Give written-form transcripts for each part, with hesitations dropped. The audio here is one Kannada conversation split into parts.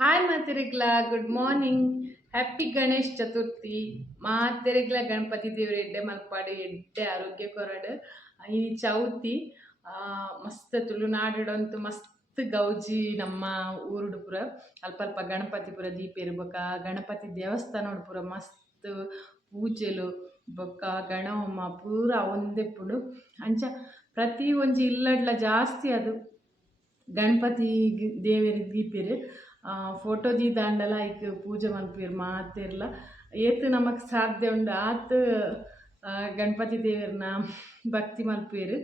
ಹಾಯ್ ಮಾತಿರಿಗ್ಲ good morning. Happy Ganesh Chaturthi. ಮಾತಿರಿಗ್ಲ ಗಣಪತಿ ದೇವ್ರ ಎಡ್ಡೆ ಮಲ್ಪಾಡು ಎಡ್ಡೆ ಆರೋಗ್ಯ ಕೊರಡು ಈ ಚೌತಿ ಮಸ್ತ್ ತುಳುನಾಡಂತೂ ಮಸ್ತ್ ಗೌಜಿ ನಮ್ಮ ಊರುಡು ಪುರ ಅಲ್ಪ ಅಲ್ಪ ಗಣಪತಿ ಪುರ ದೀಪ ಇರ್ಬೇಕ. ಗಣಪತಿ ದೇವಸ್ಥಾನ ಪುರ ಮಸ್ತ್ ಪೂಜೆಲು ಬೊಕ್ಕ ಗಣಹೋಮ ಪೂರ ಒಂದೇ ಪುಡು ಅಂಚ ಪ್ರತಿ ಒಂಜಿ ಇಲ್ಲಡ್ಲ ಜಾಸ್ತಿ ಅದು ಗಣಪತಿ ದೇವರ ದೀಪೆರ್ ಫೋಟೋ ದಿ ದಾಂಡಲ ಐಕ್ ಪೂಜೆ ಮಲ್ಪೆರ್ ಮಾತೆರ್ಲ ಏತ್ ನಮಕ್ ಸಾಧ್ಯ ಉಂಡು ಆತ್ ಗಣಪತಿ ದೇವರನ ಭಕ್ತಿ ಮಲ್ಪೆರ್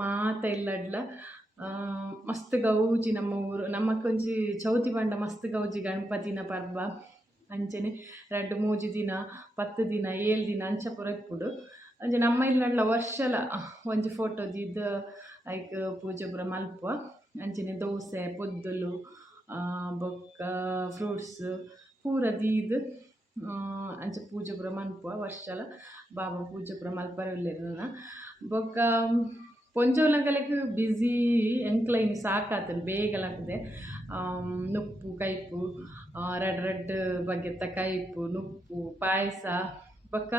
ಮಾತ ಇಲ್ಲಡ್ಲ ಮಸ್ತ್ ಗೌಜಿ ನಮ್ಮ ಊರು ನಮ್ಮಕ್ಕೊಂಜಿ ಚೌತಿ ಪಂಡ ಮಸ್ತ್ ಗೌಜಿ ಗಣಪತಿನ ಪರ್ಬ ಅಂಚನೆ 2-3 ದಿನ 10 ದಿನ 7 ದಿನ ಅಂಚ ಪೂರ ಇಪ್ಪುಡು. ಅಂಚೆ ನಮ್ಮ ಇಲ್ಲಡ್ಲ ವರ್ಷಲ ಒಂಜಿ ಫೋಟೋ ದಿದ್ ಐಕ್ ಪೂಜೆ ಪೂರ ಮಲ್ಪುವ. ಅಂಚನೆ ದೋಸೆ ಪೊದ್ದುಲು ಬೊಕ್ಕ ಫ್ರೂಟ್ಸ್ ಪೂರ ದೀದ್ ಅಂಚ ಪೂಜೆ ಪೂರ ಮಲ್ಪುವ ವರ್ಷಲ ಬಾಬಾ ಪೂಜೆ ಪೂರ ಮಲ್ಪರೊಲ್ಲೆರ್. ಬೊಕ್ಕ ಪೊಂಜೋಲಂಕಲೆಗ್ ಬ್ಯುಸಿ ಎಂಕ್ಲೈನ್ ಸಾಕಾತನು ಬೇಗಲಾಗ್ದೆ ನುಪ್ಪು ಕೈಪು ರಡ್ಡ್ ಬಗೆತ ಕೈಪು ನುಪ್ಪು ಪಾಯಸ ಬೊಕ್ಕ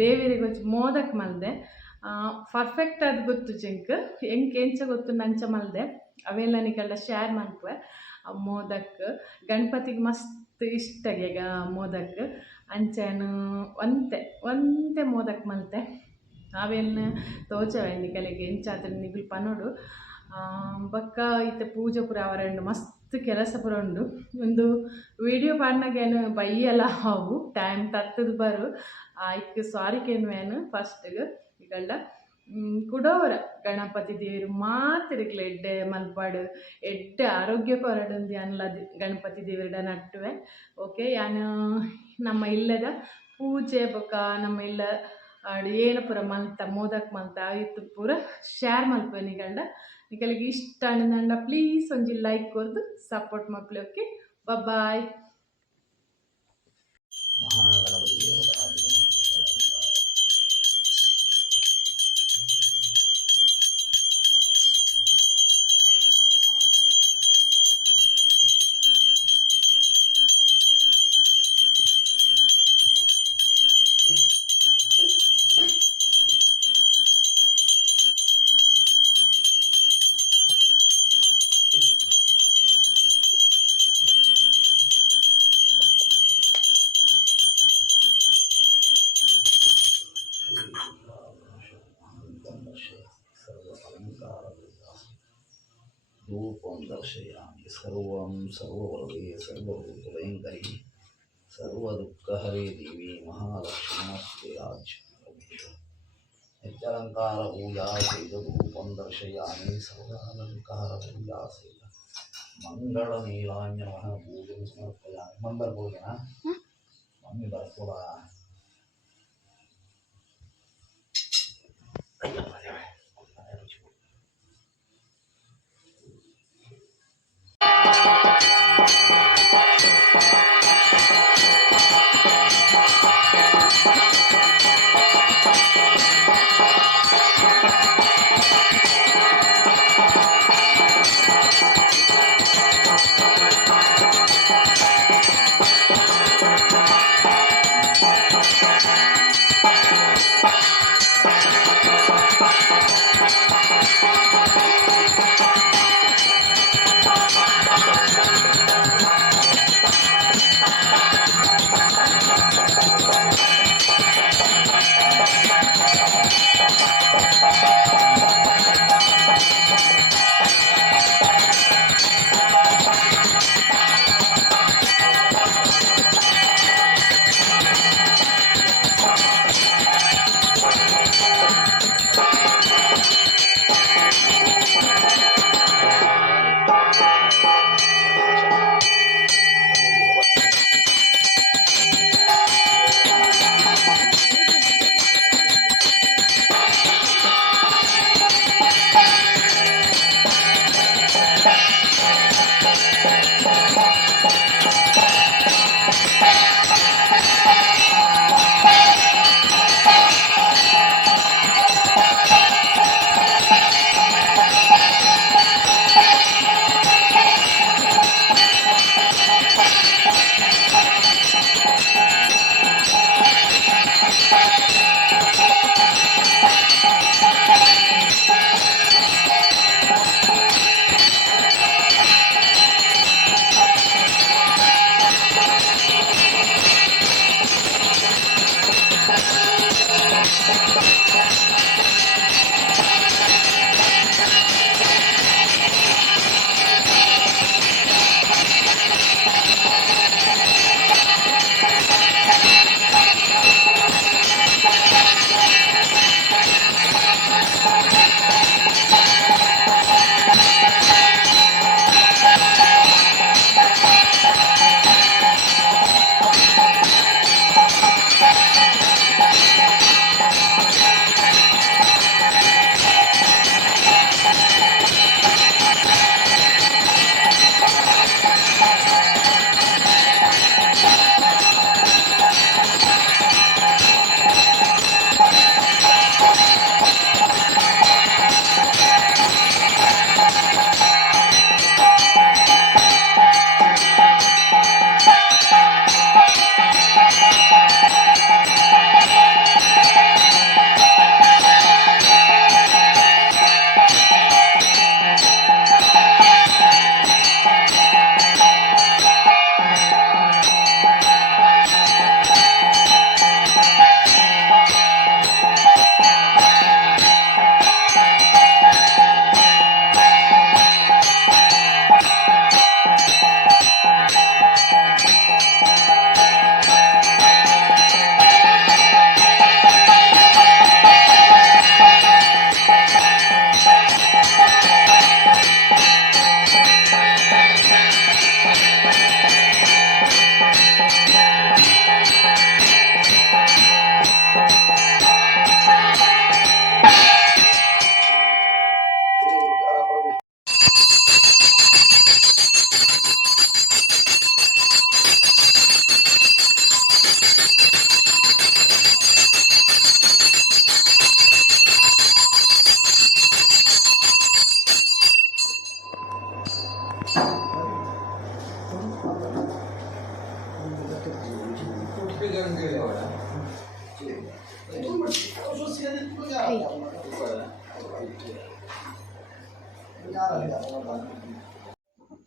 ದೇವರಿಗೆ ಒಂಚ ಮೋದಕ್ ಮಲ್ದೆ ಪರ್ಫೆಕ್ಟ್ ಅದು ಗೊತ್ತು ಚೆಂಕ್ ಎಂಚ ಗೊತ್ತು ನಂಚ ಮಲ್ದೆ ಅವೆಲ್ಲ ನಿಕಲ್ಡ ಶೇರ್ ಮಲ್ಪುವೆ. ಮೋದಕ್ ಗಣಪತಿಗೆ ಮಸ್ತ್ ಇಷ್ಟಗೆ ಮೋದಕ್ ಅಂಚನು ಒಂತೆ ಮೋದಕ್ ಮಲ್ತೆ ಅವೆಲ್ಲ ತೋಚವೆ ನಿಕಲೆಗೆ ಎಂಚಾತ್ರ ನಿಗುಲು ಪನೋಡು. ಬೊಕ್ಕ ಇತ್ತೆ ಪೂಜೆ ಪೂರ ಅವರಂಡು ಮಸ್ತ್ ಕೆಲಸ ಪೂರ ಉಂಡು. ಒಂದು ವಿಡಿಯೋ ಪಾಡ್ನಾಗೇನು ಬೈಯೆಲ್ಲ ಅವು ಟೈಮ್ ತತ್ತದು ಬರು ಐಕ್ ಸಾರಿ ಕೇನ್ವೇನು ಫಸ್ಟ್ಗೆ ಇಕಲ್ಡ ಕುಡೋರ ಗಣಪತಿ ದೇವರು ಮಾತಿರಿಗ್ಲ ಎಡ್ಡೆ ಮಲ್ಪಾಡು ಎಡ್ಡೆ ಆರೋಗ್ಯ ಕೊರಡುಂದು ಅನ್ಲ ಗಣಪತಿ ದೇವರಡ ನಟ್ಟುವೆ. ಓಕೆ ಯಾನು ನಮ್ಮ ಇಲ್ಲದ ಪೂಜೆ ಬೊಕ್ಕ ನಮ್ಮ ಇಲ್ಲ ಆಡು ಏನು ಪೂರ ಮಲ್ತ ಮೋದಕ್ ಮಲ್ತ ಆಯ್ತು ಪೂರ ಶೇರ್ ಮಲ್ಪೆ ನಿಗಂಡ ನಿಕಲಿಗೆ ಇಷ್ಟ ಅಂಡ ಪ್ಲೀಸ್ ಒಂಜಿ ಲೈಕ್ ಕೊರ್ದು ಸಪೋರ್ಟ್ ಮಲ್ಪಲೆ. Okay bye. रूपं दर्शयामि सर्वं सर्ववर्गे सर्वभूतभयङ्करी सर्वदुःखहरे देवी महालक्ष्मी नमस्ते राज्येश्वरी नित्यालंकार पूजा रूपं दर्शयामि सर्वालंकार पूजा मंगलनीलान्य पूजन समर्पयामि. मंगल पूजना मम्मी बरकोड़ा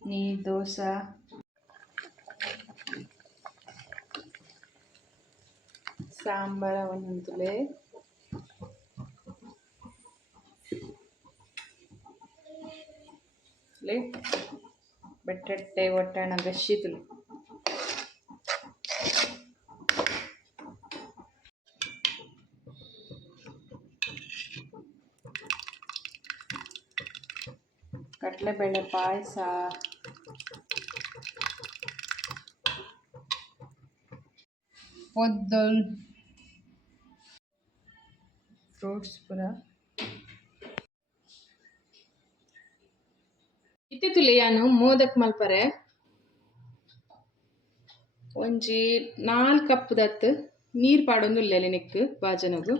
ನೀರು ದೋಸೆ ಸಾಂಬಾರ ಒಂದೊಂದುಲೆ ಬಟಾಟೆ ಒಟ್ಟಾಣ ಗಶಿತುಲು ಕಡಲೆಬೇಳೆ ಪಾಯಸ ಪೊದ್ದಲ್ ಫ್ರೂಟ್ಸ್ ಪೂರ ಇತ್ತಿತ್ತುಲೆ ಯಾನು ಮೋದಕ್ ಮಲ್ಪರೆ ಒಂಜಿ 4 ಕಪ್ ದತ್ತು ನೀರು ಪಾಡೊಂದುಲ್ಲೆಲೆ ನೆಕ್ಕ್ ಬಾಜನಗು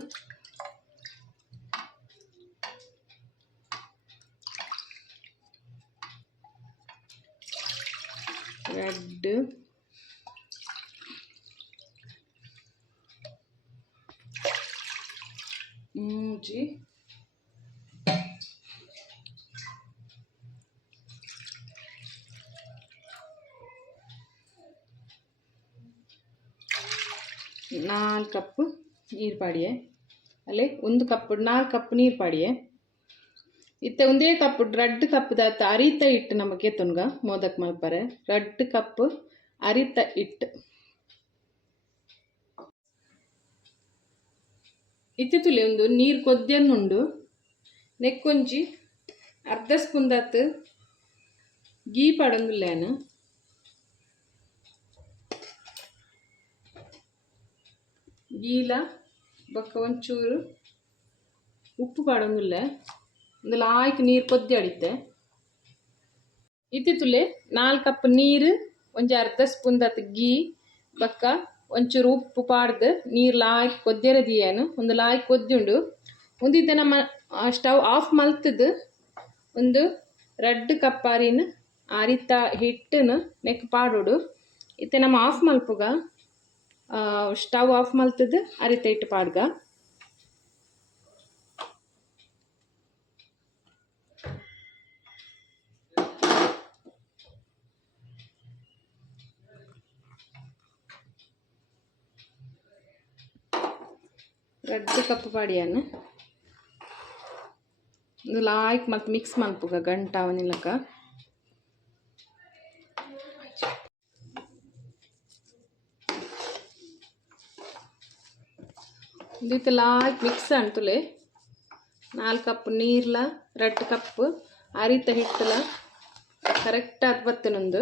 ರೆಡ್ ಮೂಜಿ ನಾಲ್ಕು ಕಪ್ ನೀರು ಪಾಡಿಯೆ ಅಲ್ಲೇ 1 ಕಪ್ 4 ಕಪ್ ನೀರು ಪಾಡಿಯೆ ಇತ್ತೆ ಒಂದೇ ಕಪ್ ರಡ್ಡ್ ಕಪ್ ದಾತ ಅರಿತ ಇಟ್ಟು ನಮಗೆ ತುನ್ಗ ಮೋದಕ್ ಮಲ್ಪರೆ ರಡ್ಡ್ ಕಪ್ ಅರಿತ ಇಟ್ಟು ಇತ್ತಿತ್ತುಲೆ ಒಂದು ನೀರು ಕೊದ್ಯನ್ನುಂಡು ನೆಕ್ಕೊಂಜಿ ಅರ್ಧ ಸ್ಪೂನ್ ದಾತ್ ಗೀ ಪಾಡೊಂದುಲ್ಲೇನು ಗೀಲ ಬೊಕ್ಕ ಒಂಚೂರು ಉಪ್ಪು ಪಾಡೊಂದುಲ್ಲೆ ಒಂದು ಲಾಯ್ಕ್ ನೀರು ಕೊದ್ದಿ ಅಡಿತೆ ಇತ್ತಿತ್ತುಲೆ 4 ಕಪ್ ನೀರು ಒಂಜಿ ಅರ್ಧ ಸ್ಪೂನ್ ದತ್ ಗೀ ಬೊಕ್ಕ ಒಂಚೂರು ಉಪ್ಪು ಪಾಡ್ದು ನೀರು ಲಾಯ್ಕ್ ಕೊದ್ಯರೆ ದಿಯೇನು ಒಂದು ಲಾಯ್ಕ್ ಕೊದ್ದುಂಡು ಒಂದಿದ್ದ ನಮ್ಮ ಸ್ಟವ್ ಆಫ್ ಮಲ್ತದು ಒಂದು 2 ಕಪ್ ಅರಿನ ಅರಿತ ಹಿಟ್ಟನ್ನು ನೆಕ್ ಪಾಡೋಡು ಇತ್ತೆ ನಮ್ಮ ಆಫ್ ಮಲ್ಪುಗ ಸ್ಟವ್ ಆಫ್ ಮಲ್ತದು ಅರಿತ ಹಿಟ್ಟು ಪಾಡ್ಗ ರಡ್ಡ್ ಕಪ್ ಪಾಡಿಯನು ಒಂದು ಲಾಯ್ಕ್ ಮತ್ತು ಮಿಕ್ಸ್ ಮಲ್ಪುಗ ಗಂಟ ಅವನಿಲಕ ಇದಕ್ಕೆ ಲಾಯ್ಕ್ ಮಿಕ್ಸ್ ಅಂಟುಲೆ 4 ಕಪ್ ನೀರ್ಲ 2 ಕಪ್ ಅರಿತ ಹಿಟ್ಟಲ ಕರೆಕ್ಟ್ ಆದ್ ಬತ್ತನೊಂದು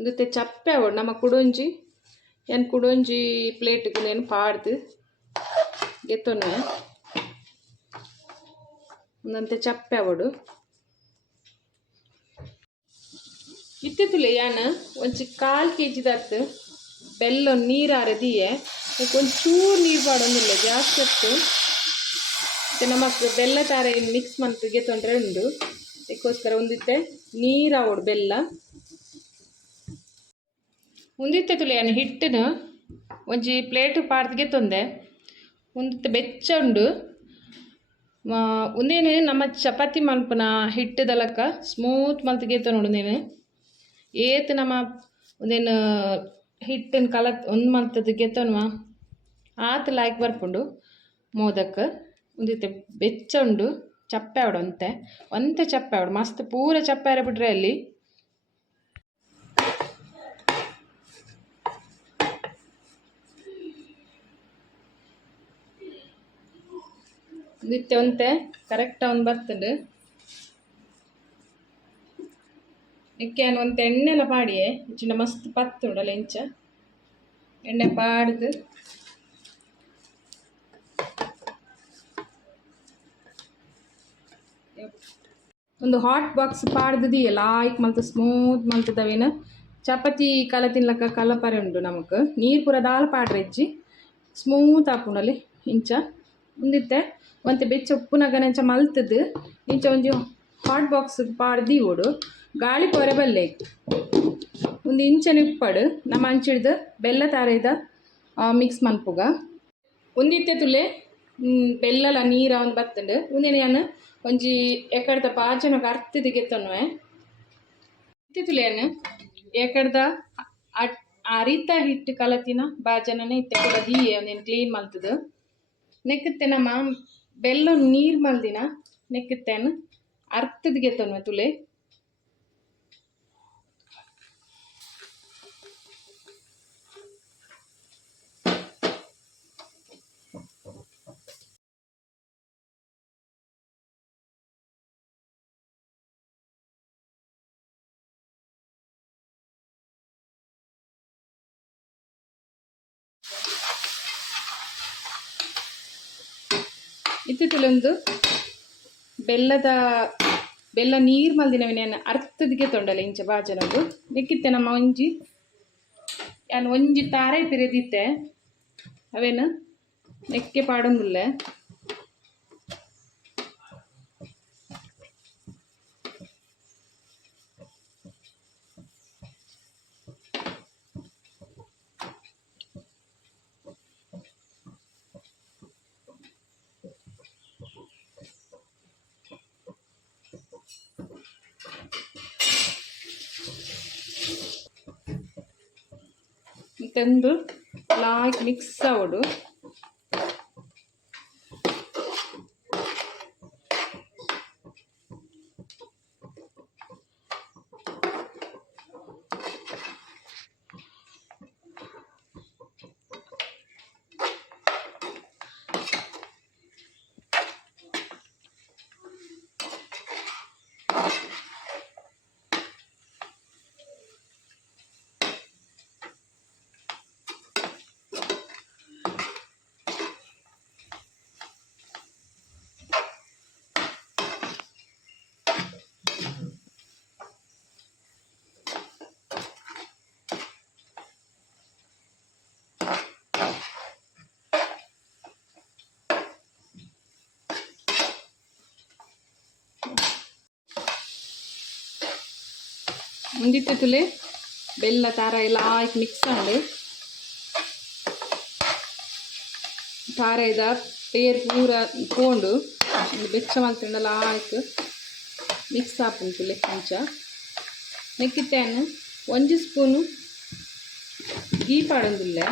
ಇದಕ್ಕೆ ಚಪ್ಪೆ ಅವಡು ನಮ್ಮ ಕುಡೊಂಜಿ ಏನು ಕುಡೊಂಜಿ ಪ್ಲೇಟ್ಗೆ ಏನು ಪಾಡ್ದು ಗೆತ್ತೊನೆ ಒಂದಂತೆ ಚಪ್ಪೆ ಅವಡು ಇತ್ತಿತ್ತುಲೆ ಯಾನು ಒಂಚಿ 1/4 kg ದತ್ತು ಬೆಲ್ಲ ನೀರು ಅರೆದಿಯೆ ಒಂಚೂರು ನೀರು ಪಾಡೊಂದಿಲ್ಲ ಜಾಸ್ತಿ ಹೊತ್ತು ನಮಕ್ ಬೆಲ್ಲ ತಾರೆ ಮಿಕ್ಸ್ ಮಲ್ತಿಗೆ ತೊಂದರೆ ಉಂಡು ಅದಕ್ಕೋಸ್ಕರ ಒಂದಿತ್ತೆ ನೀರು ಅವಡು ಬೆಲ್ಲ ಒಂದಿತ್ತೆ ತುಳಿ ಯಾನು ಹಿಟ್ಟನು ಒಂಜಿ ಪ್ಲೇಟ್ ಪಾಡ್ದಿಗೆ ತೊಂದೆ ಒಂದಿತ್ತೆ ಬೆಚ್ಚ ಉಂಡು ಒಂದೇನು ನಮ್ಮ ಚಪಾತಿ ಮಲ್ಪನ ಹಿಟ್ಟದಲಕ್ಕ ಸ್ಮೂತ್ ಮಲ್ತಿಗೆ ನೋಡುಂದೇನು ಏತ್ ನಮ್ಮ ಒಂದೇನು ಹಿಟ್ಟಿನ ಕಲ ಒಂದು ಮಲ್ತದ ಗೆತ್ತನ್ವ ಆತ ಲಾಯ್ಕ್ ಬರ್ಪುಂಡು ಮೋದಕ್ ಒಂದಿತ್ತೆ ಬೆಚ್ಚ ಉಂಡು ಚಪ್ಪೆ ಅವಡು ಒಂತೆ ಚಪ್ಪೆ ಅವಡು ಮಸ್ತ್ ಪೂರ ಚಪ್ಪೆ ಅರೆ ಬಿಟ್ರೆ ಅಲ್ಲಿ ಒಂದಿತ್ತೆ ಒಂತೆ ಕರೆಕ್ಟ್ ಅವ್ನು ಬರ್ತದೆ ಇಕ್ಕೇನು ಒಂತೆ ಎಣ್ಣೆಲ್ಲ ಪಾಡಿಯೇ ಚಿನ್ನ ಮಸ್ತ್ ಪತ್ತು ಉಂಡಲ್ಲ ಇಂಚ ಎಣ್ಣೆ ಪಾಡ್ದು ಒಂದು ಹಾಟ್ ಬಾಕ್ಸ್ ಪಾಡ್ದಿದೆಯೇ ಲಾಯ್ಕ್ ಮಲ್ತು ಸ್ಮೂತ್ ಮಲ್ತದವೇನು ಚಪಾತಿ ಕಲ ತಿನ್ಲಕ್ಕ ಕಲಪರೆ ಉಂಡು ನಮಕ್ ನೀರು ಪೂರ ದಾಲ್ ಪಾಡ್ರೆ ಇಜ್ಜಿ ಸ್ಮೂತ್ ಆಪುಂಡಲ್ಲಿ ಇಂಚ ಮುಂದಿತ್ತೆ ಒಂತೆ ಬೆಚ್ಚ ಉಪ್ಪುನಗನ ಇಂಚ ಮಲ್ತದು ಇಂಚ ಒಂಜಿ ಹಾಟ್ ಬಾಕ್ಸ್ ಪಾಡ್ದಿ ಓಡು ಗಾಳಿ ಪೊರೆ ಬಲ್ಲೆ ಒಂದು ಇಂಚನ ಇಪ್ಪಡು ನಮ್ಮ ಅಂಚಿಡ್ದು ಬೆಲ್ಲ ತಾರೆದ ಮಿಕ್ಸ್ ಮನ್ಪುಗ ಒಂದಿತ್ತೆ ತುಲೆ ಬೆಲ್ಲಲ ನೀರ ಒಂದು ಬತ್ತಂಡು ಒಂದಿನ ನಾನು ಒಂಜಿ ಎಕಡ್ದ ಪಾಚನಗ ಅರ್ತಿದ ಗೆತ್ತನ್ನುವೆ ಇತ್ತೆ ತುಲೆಯನ್ನು ಎಕಡ್ದ ಅರಿತ ಹಿಟ್ಟು ಕಲತಿನ ಬಾಜನನೇ ಇತ್ತೆ ಕೂಡ ದೀಯೆ ಒಂದೇನು ಕ್ಲೀನ್ ಮಲ್ತದು ನೆಕ್ಕತ್ತೆ ನಮ್ಮ ಬೆಲ್ಲ ನೀರು ಮಲ್ದಿನ ನೆಕ್ಕತ್ತೇನು ಅರ್ಥದ ಗೆತ್ತನ್ನುವೆ ತುಲೆ ಇತ್ತಿತ್ತಲೊಂದು ಬೆಲ್ಲ ನೀರು ಮಲ್ದಿನವಿನ ಅರ್ಥದಿಗೆ ತೊಂಡಲ್ಲ ಇಂಚ ಬಾಜನದು ನೆಕ್ಕಿತ್ತೆ ನಮ್ಮ ಒಂಜಿ ನಾನು ಒಂಜಿ ತಾರೆ ತಿರೆದಿತ್ತೆ ಅವೇನು ನೆಕ್ಕೆ ಪಾಡೊಂದುಲ್ಲೆ ತಂದು ಲಾಯ್ಕ್ ಮಿಕ್ಸ್ ಆವಡು ಮುಂದಿತ್ತೆ ತುಲೆ ಬೆಲ್ಲ ತಾರ ಎಲ್ಲ ಆಯ್ತು ಮಿಕ್ಸ್ ಮಾಡಿ ತಾರೆದ ಪೇರ್ ಪೂರ ತಗೊಂಡು ಬೆಚ್ಚ ಮಾಡ್ಕೊಂಡೆಲ್ಲ ಆಯ್ತು ಮಿಕ್ಸ್ ಆಪುಂಟುಲೆ ಕೊಂಚ ನೆಕ್ಕಿತ್ತೇನು ಒಂಜಿ ಸ್ಪೂನು ಗೀ ಪಾಡೊಂದುಲ್ಲೆ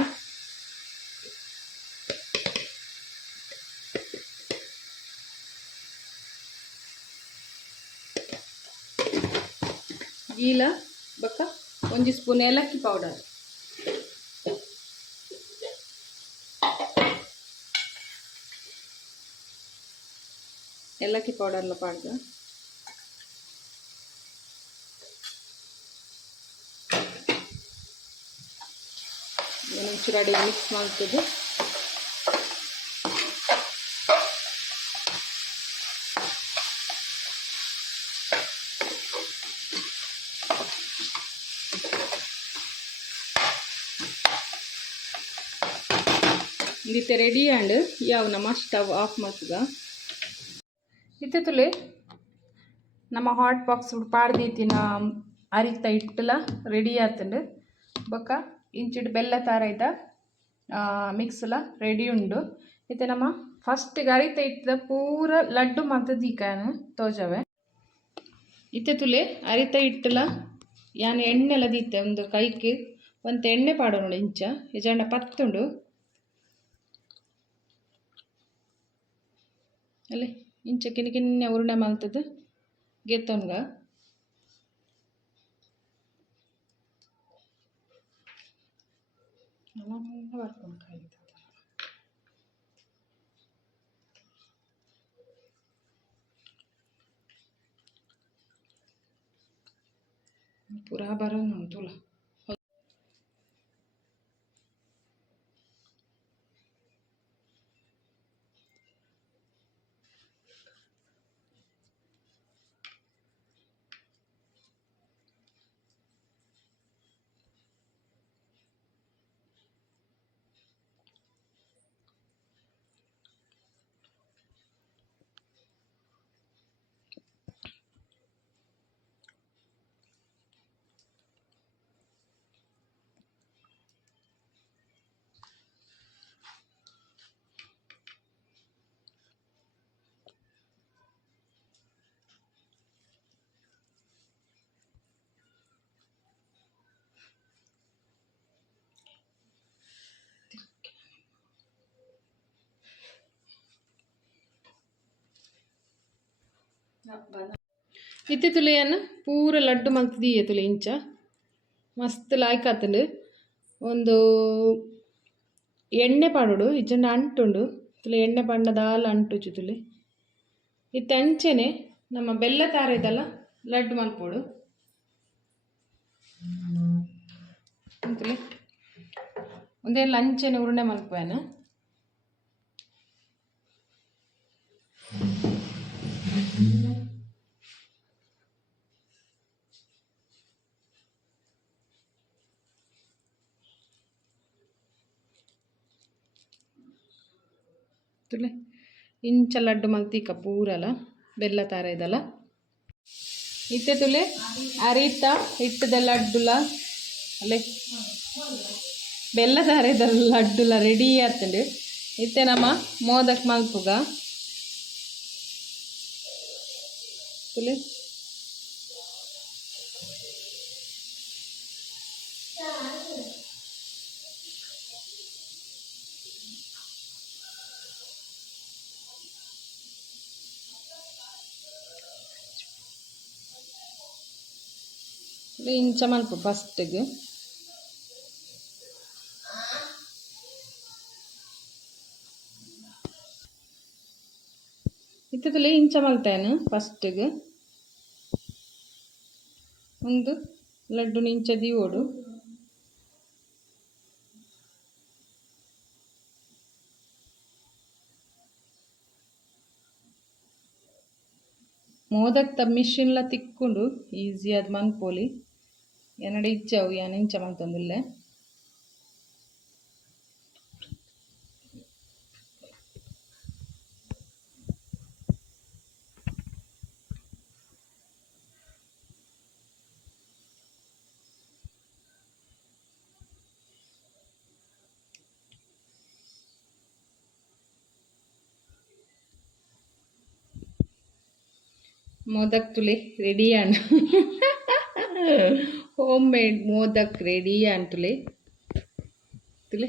ಗೀಲ ಬಕ್ಕ ಒಂಜಿ ಸ್ಪೂನ್ ಏಲಕ್ಕಿ ಪೌಡರ್ ಏಲಕ್ಕಿ ಪೌಡರ್ಲ ಪಾಡ್ದ ಒಂಚೂರಡಿ ಮಿಕ್ಸ್ ಮಾಡ್ತದೆ ಇತ್ತೆ ರೆಡಿ ಆ್ಯಂಡ್ ಯಾವ ನಮ್ಮ ಸ್ಟವ್ ಆಫ್ ಮಾಡ್ತದ ಇತ್ತೆ ತುಲೆ ನಮ್ಮ ಹಾಟ್ ಬಾಕ್ಸ್ ಪಾಡ್ದೀತಿನ ಅರಿತ ಇಟ್ಟಲ ರೆಡಿ ಆತಂಡು ಬೊಕ್ಕ ಇಂಚಿಡ್ ಬೆಲ್ಲ ತಾರೈತ ಮಿಕ್ಸ್ಲ ರೆಡಿ ಉಂಡು ಇತ್ತೆ ನಮ್ಮ ಫಸ್ಟ್ ಅರಿತ ಇಟ್ಟದ ಪೂರ ಲಡ್ಡು ಮತ್ತು ದೀಕಾನ ತೋಜವೆ ಇತ್ತೆ ತುಲೆ ಅರಿತ ಇಟ್ಟಲ ಯಾನು ಎಣ್ಣೆಲ ದೀತೆ ಒಂದು ಕೈಗೆ ಒಂದು ಎಣ್ಣೆ ಪಾಡೋಣ ಇಂಚ ಎಜಂಡ ಪತ್ತುಂಡು ಅಲ್ಲೇ ಇಂಚ ಕಿನ್ನೆ ಉರುಣೆ ಮಲ್ತದ್ದು ಗೆತ್ತೊನ್ಗ ಬರ್ಕೊಂಡು ಕಾಯ್ದು ಪೂರಾ ಬರೋನು ತುಲ ಇತ್ತೆ ತುಲೆಯನ್ನು ಪೂರ ಲಡ್ಡು ಮಲ್ತಿದೀಯ ತುಲೆ ಇಂಚ ಮಸ್ತ್ ಲಾಯ್ಕ್ ಆತಂಡು ಒಂದು ಎಣ್ಣೆ ಪಾಡೋಡು ಇಜ್ಜಂಡ ಅಂಟುಂಡು ತುಲೆ ಎಣ್ಣೆ ಪಂಡದಾಲ ಅಂಟುಚು ತುಲೆ ಇತ್ತೆ ಅಂಚೆನೆ ನಮ್ಮ ಬೆಲ್ಲ ತಾರೆ ಇದಲ್ಲ ಲಡ್ಡು ಮಲ್ಪೋಡು ಅಂತಲೇ ಒಂದೇ ಲಂಚೆನೆ ಉರುಣೆ ಮಲ್ಪೇನ ತುಲೆ ಇಂಚ ಲಡ್ಡು ಮಲ್ತೀಕ ಪೂರಲ ಬೆಲ್ಲ ತಾರೆ ಇದಲ್ಲ ಇತ್ತೆ ತುಲೆ ಅರಿತ ಹಿಟ್ಟದ ಲಡ್ಡುಲ ಅಲ್ಲೇ ಬೆಲ್ಲ ತಾರೆ ಲಡ್ಡುಲ ರೆಡಿ ಆತಂಡು ಇತ್ತೆ ನಮ್ಮ ಮೋದಕ್ ಮಲ್ಪುಗ ತುಲೆ ಇಂಚ ಮಲ್ಪ ಫಸ್ಟಿಗೆ ಇತ್ತದಲ್ಲೇ ಇಂಚ ಮಲ್ತೇನು ಫಸ್ಟಿಗೆ ಒಂದು ಲಡ್ಡು ಇಂಚ ದೀವೋಡು ಮೋದಕ್ ತ ಮಿಷಿನ್ಲ ತಿಕ್ಕೊಂಡು ಈಸಿ ಅದು ಮನ್ಪೋಲಿ ಏನಡೆ ಇಚ್ಚಾವು ಏನು ಇಂಚ ಮಲ್ತೊಂದಿಲ್ಲ ಮೋದಕ್ ತುಲೆ ರೆಡಿ ಆನ್ ಹೋಮ್ ಮೇಡ್ ಮೋದಕ್ ರೆಡಿ ಆನ್ ತುಲೆ ತುಲೆ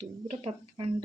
ದೂರ ತಪ್ಕೊಂಡ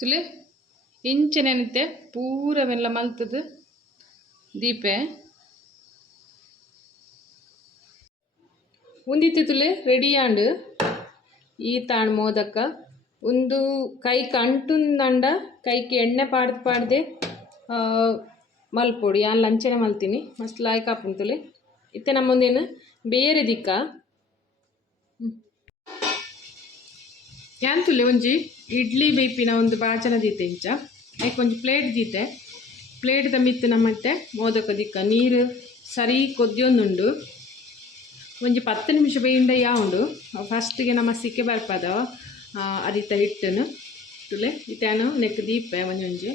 ತುಲೆ ಇಂಚೆನೆಂತೆ ಪೂರವೆಲ್ಲ ಮಲ್ತದು ದೀಪೆ ಒಂದಿತ್ತೆ ತುಲೆ ರೆಡಿ ಆಂಡ್ ಈ ತಾಣ್ ಮೋದಕ್ಕ ಒಂದು ಕೈಗೆ ಅಂಟುಂದಂಡ ಕೈಗೆ ಎಣ್ಣೆ ಪಾಡ್ದೆ ಮಲ್ಪೊಡಿ ಯಾನ್ ಲಂಚನೆ ಮಲ್ತೀನಿ ಮಸ್ತ್ ಲಾಯ್ಕ್ ಆಪುಂತುಲೆ ಇತ್ತೆ ನಮ್ಮೊಂದೇನು ಬೇರೆ ದಿಕ್ಕ ಯಾನ್ ತುಲೆ ಒಂಜಿ ಇಡ್ಲಿ ಬೇಯ್ಪಿನ ಒಂದು ಬಾಚನ ದೀತೆ ಇಂಚ ಐಕ್ ಒಂಜಿ ಪ್ಲೇಟ್ ದೀತೆ ಪ್ಲೇಟ್ ದ ಮಿತ್ತು ನಮ್ಮತ್ತೆ ಮೋದಕ ದಿಕ್ಕ ನೀರು ಸರಿ ಕೊದ್ಯೊಂದುಂಡು ಒಂಜಿ 10 ನಿಮಿಷ ಬೇಯಿಂಡ ಯಾವುಂಡು ಫಸ್ಟಿಗೆ ನಮ್ಮ ಸಿಕ್ಕೆ ಬರ್ಪದ ಅದಿತ್ತ ಹಿಟ್ಟನು ತುಲೆ ಇತ್ಯಾನು ನೆಕ್ ದೀಪೆ ಒಂಜೊಂಜಿ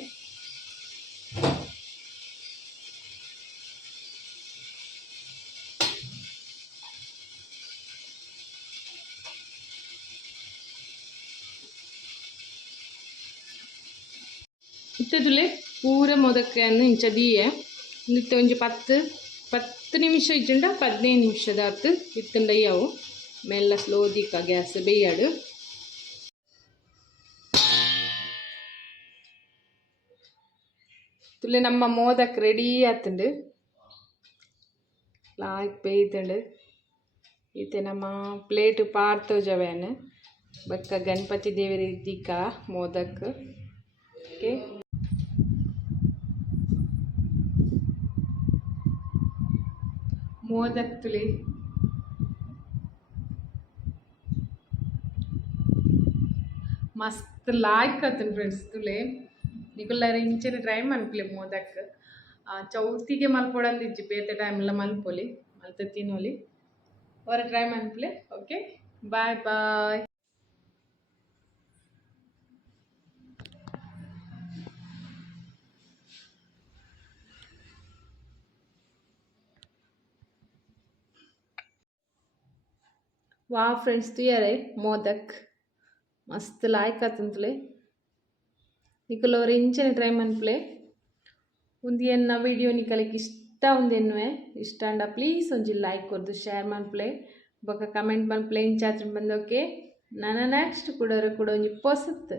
ಇತ್ತದುಲೆ ಪೂರ ಮೊದಕನ್ನು ಇಂಚ ದೀಯೆ ನಿತ್ತ ಒಂಜಿ 10 ನಿಮಿಷ ಇಜ್ಜಂಡ 15 ನಿಮಿಷದ ಹತ್ತು ಇತ್ತಂಡ ಅವು ಮೆಲ್ಲ ಸ್ಲೋ ದೀಕ ಗ್ಯಾಸ್ ಬೇಯಾಡು ತುಲೆ ನಮ್ಮ ಮೋದಕ್ ರೆಡಿ ಆತುಂಡು ಲಾಯ್ಕ್ ಬೇಯ್ತುಂಡು ಈತೆ ನಮ್ಮ ಪ್ಲೇಟ್ ಪಾರ್ತೋಜವೇನು ಬಕ್ಕ ಗಣಪತಿ ದೇವರ ಇದ್ದಿಕ್ಕ ಮೋದಕ್ ಓಕೆ ಮೋದಕ್ ತುಲೆ ಮಸ್ತ್ ಲಾಯ್ಕ್ ಆತುಂಡು ಫ್ರೆಂಡ್ಸ್ ತುಲೆ ನಿಕುಲ್ಲಾರ ಇಂಚೆನೆ ಟ್ರೈ ಮನ್ಪುಲೆ ಮೋದಕ್ ಚೌತಿಗೆ ಮಲ್ಪೊಡಂದಿಜ್ಜಿ ಬೇತೆ ಟೈಮ್ಲ ಮಲ್ಪೊಲಿ ಮಲ್ತ ತಿನ್ನೋಲಿ ಅವರ ಟ್ರೈ ಮನ್ಪುಲೆ ಓಕೆ ಬಾಯ್ ಬಾಯ್. ವಾ ಫ್ರೆಂಡ್ಸ್ ತುಯಾರೆ ಮೋದಕ್ ಮಸ್ತ್ ಲಾಯ್ಕ್ ಆತುಂತುಲೆ ನಿಕುಲವ್ರ ಇಂಚನೆ ಟ್ರೈ ಮನ್ಪುಲೆ ಉಂದು ಎನ್ನ ವಿಡಿಯೋ ನಿಕಲಿಗೆ ಇಷ್ಟ ಉಂದೆನ್ನುವೆ ಇಷ್ಟ ಅಂಡ ಪ್ಲೀಸ್ ಒಂಜಿ ಲೈಕ್ ಕೊರ್ದು ಶೇರ್ ಮನ್ಪುಲೆ ಬೊಕ್ಕ ಕಮೆಂಟ್ ಮನ್ಪುಲೆ ಇಂಚಾತ್ರ ಬಂದೋಕೆ ನನ್ನ ನೆಕ್ಸ್ಟ್ ಕೂಡ ಒಂಜಿ ಪೊಸತ್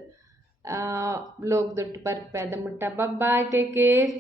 ಬ್ಲಾಗ್ ದೊಟ್ಟು ಬರ್ಪೆ ಅದ ಮುಟ್ಟ ಬಾಯ್ ಟೇಕ್ ಕೇರ್.